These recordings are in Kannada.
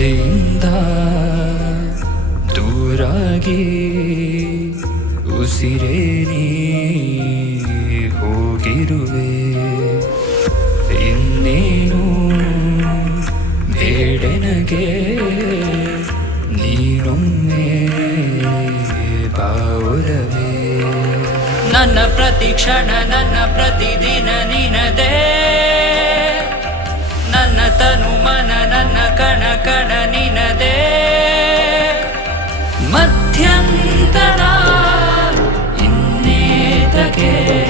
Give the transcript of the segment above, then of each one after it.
ನಿನ್ನಿಂದ ದೂರಾಗಿ ಉಸಿರೇ ಹೋಗಿರುವೆ. ಇನ್ನೇನು ಬೇಡನಗೆ ನೀನೊಮ್ಮೆ ಬಾವುಲವೇ ನನ್ನ ಪ್ರತಿ ಕ್ಷಣ ನನ್ನ ಪ್ರತಿದಿನ ನಿನದೇ. इदके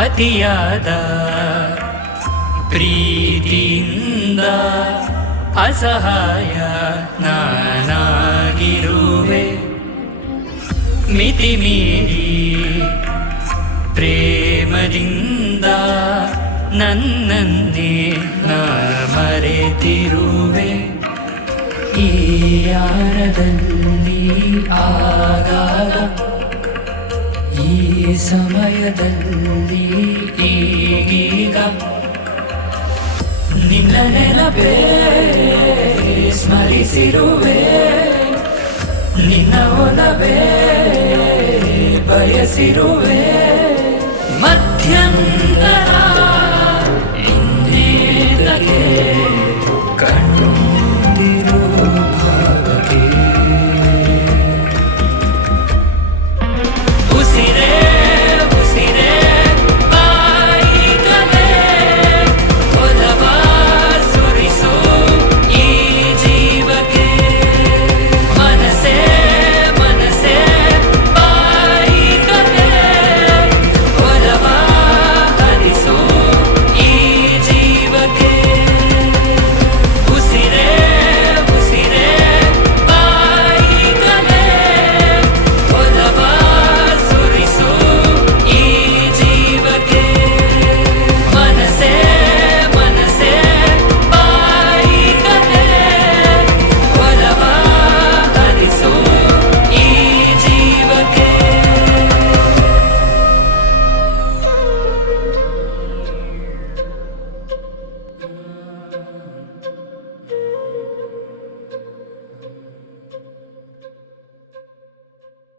ಅತಿಯಾದ ಪ್ರೀತಿಯಿಂದ ಅಸಹಾಯ ನಾನಾಗಿರುವೆ. ಮಿತಿ ಮೀರಿ ಪ್ರೇಮದಿಂದ ನನ್ನನ್ನೇ ನಾ ಮರೆತಿರುವೆ. ಈ ಯಾರದಲ್ಲಿ ಆಗಾಗ ಈ ಸಮಯದಲ್ಲಿ ಈಗೀಗ ನಿನ್ನ ನೆನಪೇ ಸ್ಮರಿಸಿರುವೆ. ನಿನ್ನ ಒಲವೇ ಬಯಸಿರುವೆ. ಮಧ್ಯಂತರ